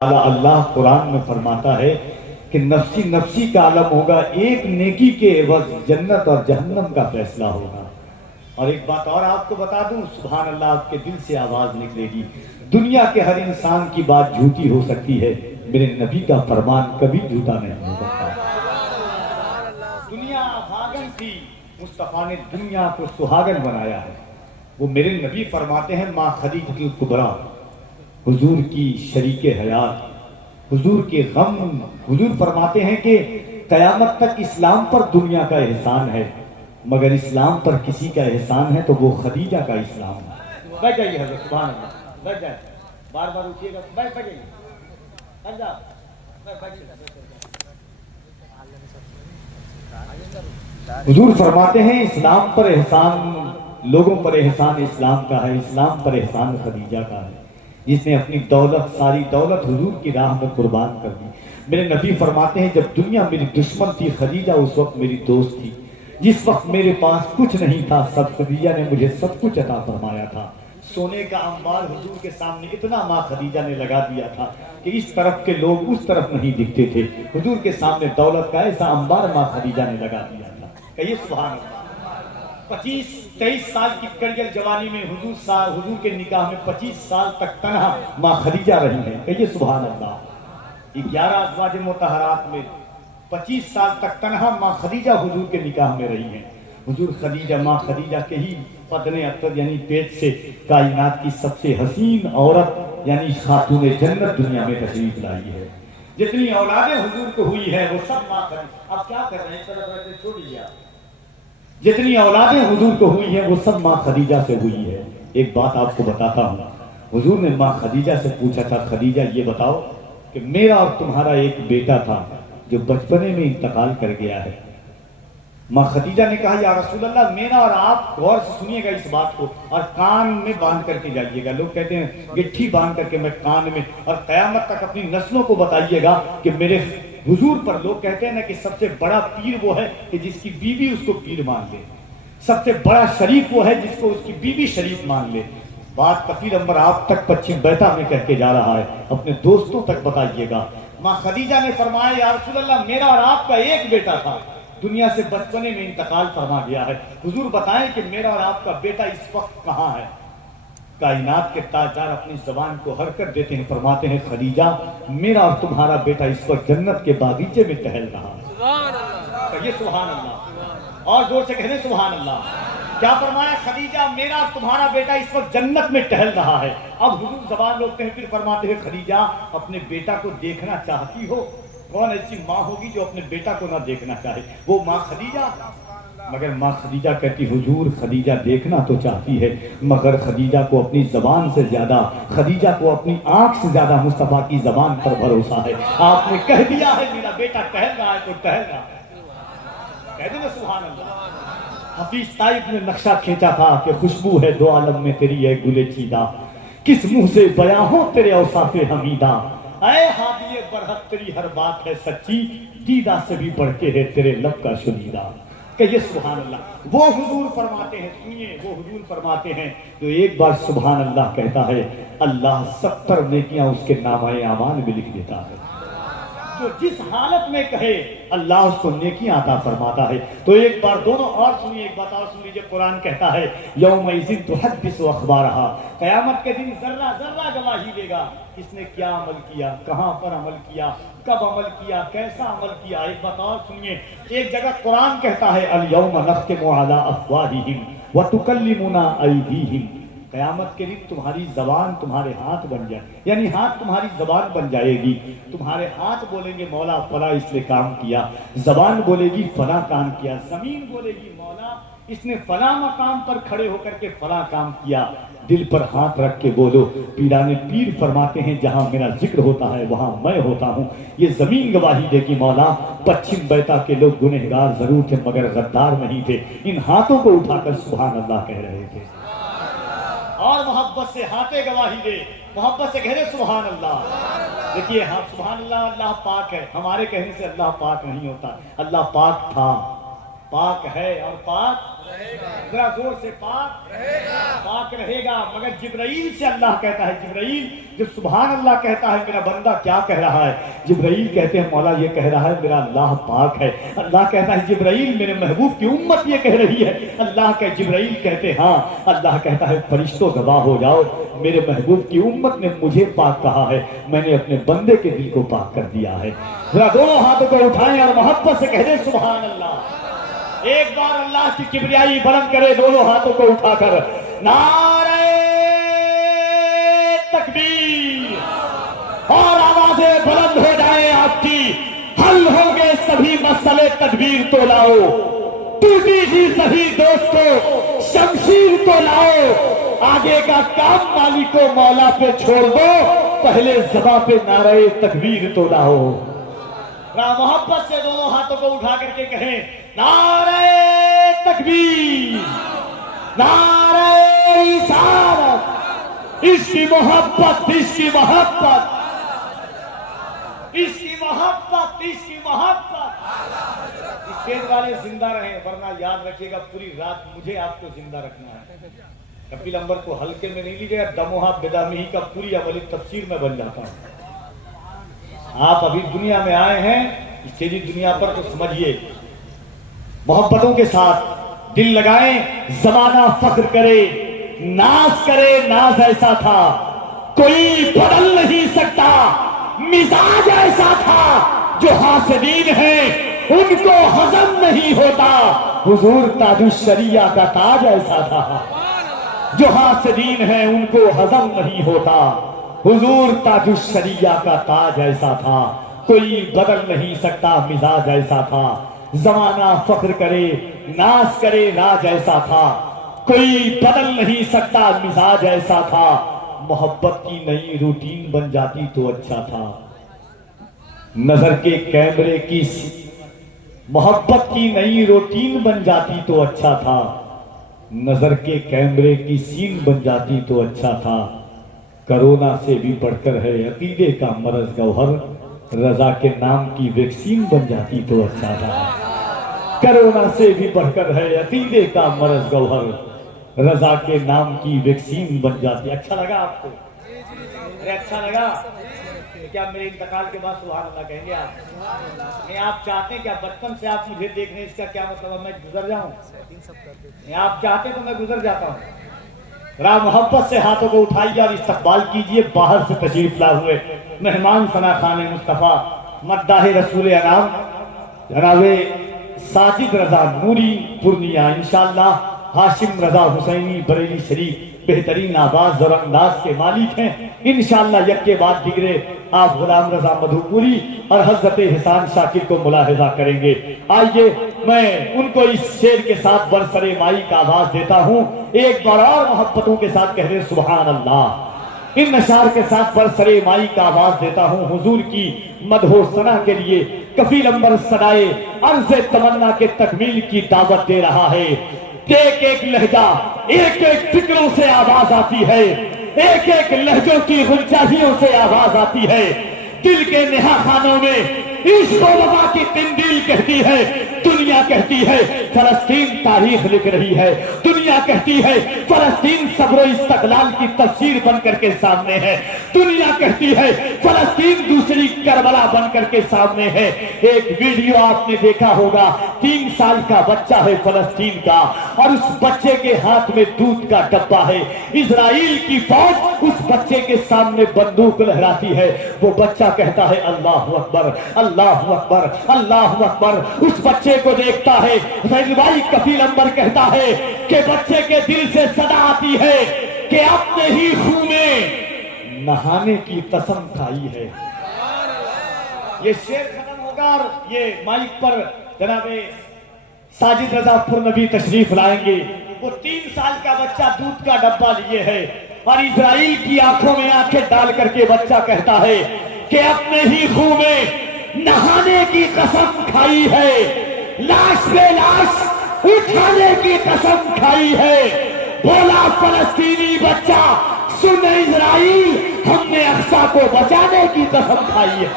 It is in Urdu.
اللہ قرآن میں فرماتا ہے کہ نفسی نفسی کا عالم ہوگا، ایک نیکی کے عوض جنت اور جہنم کا فیصلہ ہوگا۔ اور ایک بات اور آپ کو بتا دوں، سبحان اللہ آپ کے دل سے آواز نکلے گی، دنیا کے ہر انسان کی بات جھوٹی ہو سکتی ہے، میرے نبی کا فرمان کبھی جھوٹا نہیں ہو سکتا۔ دنیا بھاگن تھی، مصطفیٰ نے دنیا کو سہاگن بنایا ہے۔ وہ میرے نبی فرماتے ہیں ماں خدیجہ الکبریٰ، حضور کی شریک حیات، حضور کے غم، حضور فرماتے ہیں کہ قیامت تک اسلام پر دنیا کا احسان ہے، مگر اسلام پر کسی کا احسان ہے تو وہ خدیجہ کا اسلام ہے۔ بیٹھ جائیے حضرت، سبحان اللہ، بیٹھ جائیں، بار بار اٹھیے گا، بیٹھ جائیے، بیٹھ جاؤ، حضور فرماتے ہیں اسلام پر احسان، لوگوں پر احسان اسلام کا ہے، اسلام پر احسان خدیجہ کا ہے، جس نے اپنی دولت، ساری دولت حضور کی راہ میں قربان کر دی۔ میرے نبی فرماتے ہیں جب دنیا میری دشمن تھی، خدیجہ اس وقت میری دوست تھی۔ جس وقت میرے پاس کچھ نہیں تھا، سب خدیجہ نے مجھے سب کچھ عطا فرمایا تھا۔ سونے کا انبار حضور کے سامنے اتنا ماں خدیجہ نے لگا دیا تھا کہ اس طرف کے لوگ اس طرف نہیں دکھتے تھے۔ حضور کے سامنے دولت کا ایسا انبار ماں خدیجہ نے لگا دیا تھا۔ کہیے سبحان اللہ۔ 25-23 سال کی کڑگل جوانی میں حضور کے نکاح میں 25 سال تک تنہا ماں خدیجہ رہی ہیں۔ کہیے سبحان اللہ۔ 11 ازواج مطہرات میں 25 سال تک تنہا ماں خدیجہ حضور کے نکاح میں رہی ہیں۔ حضور خدیجہ، ماں خدیجہ کے ہی بدن اختر یعنی پیٹ سے کائنات کی سب سے حسین عورت یعنی خاتون جنت دنیا میں تشریف لائی ہے۔ جتنی اولادیں حضور کو ہوئی ہے وہ سب ماں خدیجہ، آپ کیا کر رہے ہیں، طرف رہتے چھوڑ لیا، جتنی اولادیں حضور کو ہوئی ہیں وہ سب ماں خدیجہ سے ہوئی ہے۔ ایک بات آپ کو بتاتا ہوں، حضور نے ماں خدیجہ سے پوچھا تھا، خدیجہ یہ بتاؤ کہ میرا اور تمہارا ایک بیٹا تھا جو بچپنے میں انتقال کر گیا ہے۔ ماں خدیجہ نے کہا یا رسول اللہ میرا اور آپ، غور سے سنیے گا اس بات کو اور کان میں باندھ کر کے جائیے گا، لوگ کہتے ہیں گٹھی باندھ کر کے میں کان میں، اور قیامت تک اپنی نسلوں کو بتائیے گا کہ میرے حضور پر، لوگ کہتے ہیں نا کہ سب سے بڑا پیر وہ ہے کہ جس کی بیوی اس کو پیر مان لے، سب سے بڑا شریف وہ ہے جس کو اس کی بیوی شریف مان لے۔ بات کفیل امبر آپ تک پچھم بیتا میں کہہ کے جا رہا ہے، اپنے دوستوں تک بتائیے گا۔ ماں خدیجہ نے فرمایا یا رسول اللہ میرا اور آپ کا ایک بیٹا تھا، دنیا سے بچپنے میں انتقال فرما گیا ہے، حضور بتائیں کہ میرا اور آپ کا بیٹا اس وقت کہاں ہے؟ کائنات کے تاجدار اپنی زبان کو حرکت دیتے ہیں، فرماتے ہیں خدیجہ میرا اور تمہارا بیٹا اس وقت جنت کے باغیچے میں ٹہل رہا ہے۔ سبحان اللہ، کہیے سبحان اللہ، اور زور سے کہنے سبحان اللہ۔ کیا فرمایا خدیجہ میرا اور تمہارا بیٹا اس وقت جنت میں ٹہل رہا ہے۔ اب حضور زبان روکتے ہیں، پھر فرماتے ہیں خدیجہ اپنے بیٹا کو دیکھنا چاہتی ہو؟ کون ایسی ماں ہوگی جو اپنے بیٹا کو نہ دیکھنا چاہے؟ وہ ماں خدیجہ۔ مگر ماں خدیجہ کہتی حضور خدیجہ دیکھنا تو چاہتی ہے، مگر خدیجہ کو اپنی زبان سے زیادہ، خدیجہ کو اپنی آنکھ سے زیادہ مصطفیٰ کی زبان پر بھروسہ ہے۔ آپ نے کہہ دیا ہے میرا بیٹا ٹہل رہا ہے تو ٹہل رہا ہے، کہہ دیں نا سبحان اللہ۔ حفیظ طائب نے نقشہ کھینچا تھا کہ خوشبو ہے دو عالم میں تیری ہے گلے چیدہ، کس منہ سے بیاں ہو تیرے اوصاف حمیدہ، اے ہادی برحق تیری ہر بات ہے سچی، دیدہ سے بھی بڑھ کے ہے تیرے لب کا شنیدہ۔ کہیے سبحان اللہ۔ وہ حضور فرماتے ہیں، سنیے، وہ حضور فرماتے ہیں جو ایک بار سبحان اللہ کہتا ہے اللہ 70 نیکیاں اس کے نامہ اعمال میں لکھ دیتا ہے۔ جو جس حالت میں کہے اللہ اس کو نیکیاں عطا فرماتا ہے۔ تو ایک بار دونوں اور سنیے، ایک بات اور سن لیجیے، قرآن کہتا ہے یومئذ تحدث اخبارہا، قیامت کے دن ذرہ ذرہ گواہی دے گا کس نے کیا عمل کیا، کہاں پر عمل کیا، کب عمل کیا، کیسا عمل کیا۔ ایک بات اور سنیے، ایک جگہ قرآن کہتا ہے الیوم نختم علی افواہہم وتکلمنا ایدیہم، قیامت کے دن تمہاری زبان تمہارے ہاتھ بن جائے، یعنی ہاتھ تمہاری زبان بن جائے گی، تمہارے ہاتھ بولیں گے مولا فلاں اس نے کام کیا، زبان بولے گی فلاں کام کیا، زمین بولے گی مولا اس نے فلاں مقام پر کھڑے ہو کر کے فلاں کام کیا۔ دل پر ہاتھ رکھ کے بولو، پیران پیر فرماتے ہیں جہاں میرا ذکر ہوتا ہے وہاں میں ہوتا ہوں۔ یہ زمین گواہی دے گی مولا پچھم بیتا کے لوگ گنہگار ضرور تھے مگر غدار نہیں تھے، ان ہاتھوں کو اٹھا کر سبحان اللہ کہہ رہے تھے۔ اور محبت سے ہاتھیں گواہی دے، محبت سے کہہ رہے سبحان اللہ۔ دیکھیے سبحان اللہ، اللہ پاک ہے، ہمارے کہنے سے اللہ پاک نہیں ہوتا، اللہ پاک تھا، پاک ہے اور پاک ذرا زور سے پاک پاک رہے گا. مگر جبرائیل سے اللہ کہتا ہے, جبرائیل جب سبحان اللہ کہتا ہے میرا بندہ کیا کہہ رہا ہے, جبرائیل کہتے ہیں مولا یہ کہہ رہا ہے میرا اللہ پاک ہے. اللہ کہتا ہے جبرائیل میرے محبوب کی امت یہ کہہ رہی ہے. اللہ کہ جبرائیل کہتے ہاں. اللہ کہتا ہے فرشتوں گواہ ہو جاؤ, میرے محبوب کی امت نے مجھے پاک کہا ہے, میں نے اپنے بندے کے دل کو پاک کر دیا ہے. ذرا دونوں ہاتھوں کو اٹھائیں اور محبت سے کہہ دیں سبحان اللہ. ایک بار اللہ کی کبریائی بلند کرے دونوں ہاتھوں کو اٹھا کر, نعرہ تکبیر, اور آوازیں بلند ہو جائیں آپ کی. حل ہوں گے سبھی مسئلے, تدبیر تو لاؤ, ٹوٹی ہی سبھی دوستوں شمشیر تو لاؤ. آگے کا کام مالک و مولا پہ چھوڑ دو, پہلے زباں پہ نعرہ تکبیر تو لاؤ. محبت سے دونوں ہاتھوں کو اٹھا کر کے کہیں نعرہ تکبیر, نعرہ رسالت. اس کی محبت, اس کی محبت, اس کی محبت, اس کی محبت. اسٹیج والے زندہ رہیں, ورنہ یاد رکھیے گا پوری رات مجھے آپ کو زندہ رکھنا ہے. کپیل امبر کو ہلکے میں نہیں لیجیے گا. دموہا بدامی کا پوری عملی تفسیر میں بن جاتا ہوں. آپ ابھی دنیا میں آئے ہیں, اس تیری دنیا پر تو سمجھیے محبتوں کے ساتھ دل لگائیں. زمانہ فخر کرے, ناز کرے, ناز ایسا تھا کوئی بدل نہیں سکتا. مزاج ایسا تھا جو حاسدین ہیں ان کو ہضم نہیں ہوتا. حضور تاج الشریعہ کا تاج ایسا تھا جو حاسدین ہیں ان کو ہضم نہیں ہوتا. حضور تاج الشریعہ کا تاج ایسا تھا کوئی بدل نہیں سکتا. مزاج ایسا تھا, زمانہ فخر کرے, ناز کرے, راج ایسا تھا کوئی بدل نہیں سکتا. مزاج ایسا تھا, محبت کی نئی روٹین بن جاتی تو اچھا تھا. نظر کے کیمرے کی محبت کی نئی روٹین بن جاتی تو اچھا تھا. نظر کے کیمرے کی سین بن جاتی تو اچھا تھا. کرونا سے بھی بڑھ کر ہے عقیدے کا مرض گوہر, رضا کے نام کی ویکسین بن جاتی تو اچھا تھا. کرونا سے بھی بڑھ کر ہے عقیدے کا مرض گوہر, رضا کے نام کی ویکسین بن جاتی. اچھا لگا آپ کو؟ اچھا لگا؟ کیا میرے انتقال کے بعد سبحان اللہ کہیں گے آپ؟ آپ چاہتے ہیں کیا بچپن سے آپ مجھے دیکھ رہے ہیں, اس کا کیا مطلب میں گزر جاؤں؟ آپ چاہتے تو میں گزر جاتا ہوں. راہ محبت سے ہاتھوں کو اٹھائیے اور استقبال کیجئے باہر سے تشریف لا ہوئے مہمان ثنا خان مصطفیٰ مداح رسول انام جناب ساجد رضا نوری پورنیہ. انشاءاللہ ہاشم رضا حسینی بریلی شریف بہترین آواز اور انداز کے مالک ہیں. انشاءاللہ یک کے بعد دیگرے آپ غلام رضا مدھو پوری اور حضرت حسان شاکر کو ملاحظہ کریں گے. آئیے میں ان کو اس شعر کے ساتھ برسر مائی کا آواز دیتا ہوں. ایک بار اور محبتوں کے ساتھ کہہ دیں سبحان اللہ. ان اشعار کے ساتھ برسر مائی کا آواز دیتا ہوں. حضور کی مدح و ثنا کے لیے کفیل امبر صدائے عرض تمنا کے تکمیل کی دعوت دے رہا ہے. ایک ایک لہجہ ایک ایک فکروں سے آواز آتی ہے, ایک ایک لہجوں کی غنچاہیوں سے آواز آتی ہے. دل کے نہا خانوں میں عشق و وفا کی تندیل کہتی ہے. دنیا کہتی ہے فلسطین تاریخ لکھ رہی ہے. دنیا کہتی ہے فلسطین صبر و استقلال کی تفسیر بن کر کے سامنے ہے. دنیا کہتی ہے فلسطین دوسری کربلا بن کر کے سامنے ہے. ایک ویڈیو آپ نے دیکھا ہوگا, 3 سال کا بچہ ہے فلسطین کا اور اس بچے کے ہاتھ میں دودھ کا ڈبہ ہے. اسرائیل کی فوج اس بچے کے سامنے بندوق لہراتی ہے. وہ بچہ کہتا ہے اللہ اکبر, اللہ اکبر, اللہ اکبر. اس بچے کو دیکھتا ہے حسین بھائی کفیل امبر کہتا ہے کہ بچے کے دل سے صدا آتی ہے کہ اپنے ہی خون میں نہانے کی قسم کھائی ہے. یہ شعر ختم ہوگا اور یہ مائک پر جناب ساجد رضا پورنبی تشریف لائیں گے. وہ 3 سال کا بچہ دودھ کا ڈبہ لیے ہے اور اسرائیل کی آنکھوں میں آنکھیں ڈال کر کے بچہ کہتا ہے کہ اپنے ہی خون میں نہانے کی قسم کھائی ہے, لاش پہ لاش اٹھانے کی قسم کھائی ہے. بولا فلسطینی بچہ سن اسرائیل, ہم نے اقصی کو بچانے کی قسم کھائی ہے.